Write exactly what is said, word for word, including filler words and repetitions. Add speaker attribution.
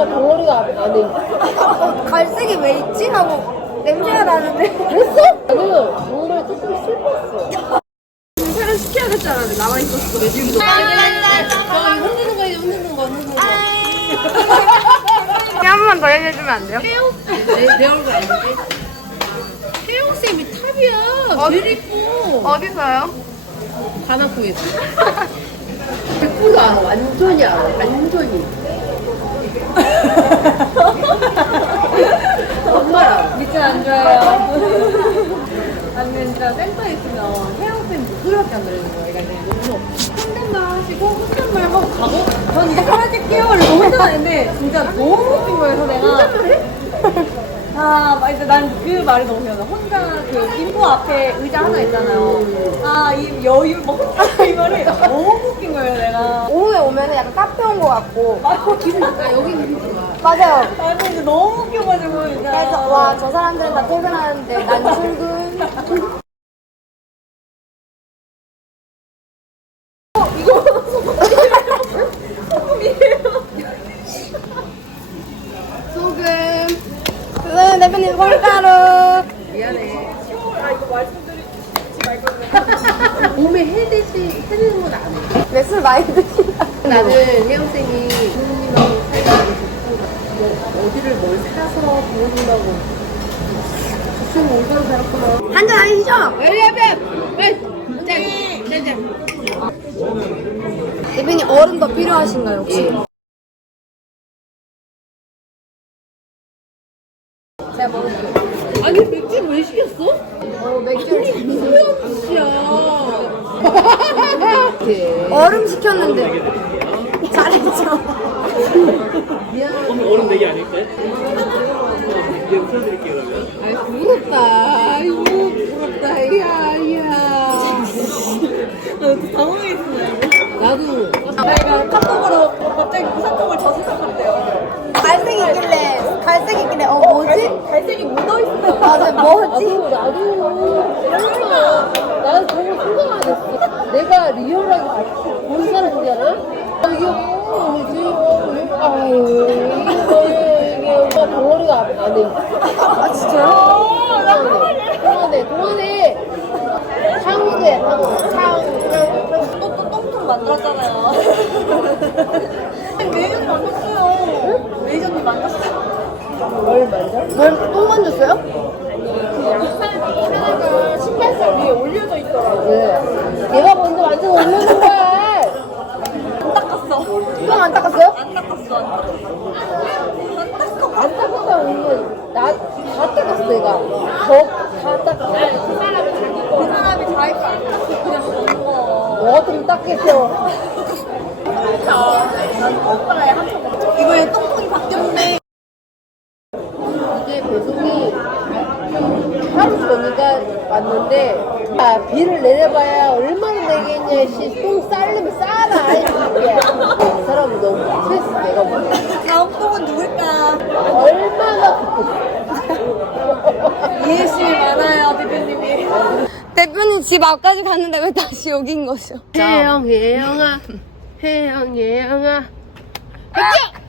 Speaker 1: 여기가 덩어리가 안에 있어.
Speaker 2: 어, 갈색이 왜 있지? 하고 냄새가 나는데.
Speaker 1: 그랬어? 나는 정말 조금 슬펐어.
Speaker 2: 새로 시켜야겠지 않았는데 나만 있었어. 내 집도.
Speaker 1: 저 이거 흔드는 거, 이거 흔드는 거, 흔드는 거.
Speaker 2: 한 번만 더 해주면 안 돼요?
Speaker 1: 내, 내 얼굴 아니지? 혜영쌤이 탑이야.
Speaker 2: 어?
Speaker 1: 제일 이뻐.
Speaker 2: 어디서요?
Speaker 1: 가나코에서. 예쁘다. 완전히 알아. 완전히. 정말
Speaker 3: 밑에 안 좋아요. 아니 진짜 센터에 있으면 혜영쌤 목소리밖에 안 들리는 거예요. 그러니까 이제 너무 혼잣말 하시고 혼잣말 하고 가고 전 이제 사라질게요. 너무 혼잣말인데 진짜 너무 웃긴 거예요. 그래서 내가 혼잣말 해? 아, 막 이제 난 그 말이 너무 기억나. 혼자 그 인포 앞에 의자 하나 있잖아요. 아, 이 여유, 뭐 혼자 이 말이 너무 웃긴 거예요, 내가.
Speaker 2: 오후에 오면 약간 카페 온 것 같고.
Speaker 3: 아, 기분
Speaker 1: 나 여기 기분 좋아.
Speaker 2: 맞아요.
Speaker 3: 아니, 이제 너무 웃겨가지고, 진짜.
Speaker 2: 그래서 와, 저 사람들은 다 퇴근하는데 난 출근. 소금. 그거는 대표님 콩가루.
Speaker 1: 미안해. 몸에 해대지, 해대는 건 안 해.
Speaker 2: 왜 술 많이 드시나?
Speaker 1: 나는 혜영쌤이 부모님하고 사이가 너무 좋고, 뭐 어디를 뭘 사서 부모님하고 무슨 얼마나 살았구나.
Speaker 2: 한잔 하시죠?
Speaker 1: 짠!
Speaker 2: 대표님 얼음 더 필요하신가요 혹시? 제가 먹을게요.
Speaker 1: 아니, 맥주 왜 시켰어?
Speaker 2: 어, 맥주를 잘
Speaker 1: 수야.
Speaker 2: 얼음 시켰는데 잘했죠?
Speaker 1: 미안해.
Speaker 4: 얼음 내기 아닐까요? 이제 풀어드릴게요 그러면.
Speaker 1: 아이, 부럽다. 아이고, 부럽다. 야, 야.
Speaker 3: 당황했어요.
Speaker 1: 나도.
Speaker 3: 내가 카톡으로 갑자기 무사톡을 저승사했대요.
Speaker 2: 갈색이길래 갈색이길래 어 뭐지?
Speaker 3: 갈색이 묻어있어요.
Speaker 2: 맞아 뭐지?
Speaker 1: 나도, 나도. 설마. 나는 그런 거 생각 안 했어. 내가 리얼하게 본 사람이잖아? 아, 이게 뭐지? 아유, 이게, 이게, 오빠 덩어리가 안에 있어.
Speaker 2: 아 진짜요?
Speaker 1: 동안에, 동안에, 동안에. 창우대, 창우, 창우.
Speaker 3: 또또 똥통 만들었잖아요. 매니저님 만졌어요. 매니저님 만졌어요.
Speaker 1: 뭘 만져?
Speaker 2: 뭘똥 만졌어요?
Speaker 3: 하나가 신발장 위에 올려져 있더라고.
Speaker 1: 왜? 내가 먼저 완전 올려준 거야.
Speaker 3: 안 닦았어.
Speaker 2: 똥 안 닦았어요?
Speaker 3: 안 닦았어. 안 닦았어. 안 닦았어.
Speaker 1: 안 닦았다 오늘 나다 닦았어 내가. 저다 닦았어.
Speaker 3: 그 사람이 자기 거. 그 사람이 자기 거안 닦고 그냥 먹는 거.
Speaker 1: 너 같으면 닦겠어.
Speaker 3: 난 오빠의 한턱. 이번에 똥통이 바뀌었네.
Speaker 1: 이게 배송이 하루 전이가 왔는데 아 비를 내려봐야 얼마나 내겠냐 씨. 똥 싸려면 싸라 이게. 이 사람은 너무 스트레스 내가 뭐
Speaker 3: 다음 똥은 누굴까?
Speaker 1: 얼마나 급했어.
Speaker 3: 이해심이 많아요, 대표님이.
Speaker 2: 대표님 집 앞까지 갔는데 왜 다시 여긴 거죠?
Speaker 1: 혜영 혜영아 혜영 혜영아 혜영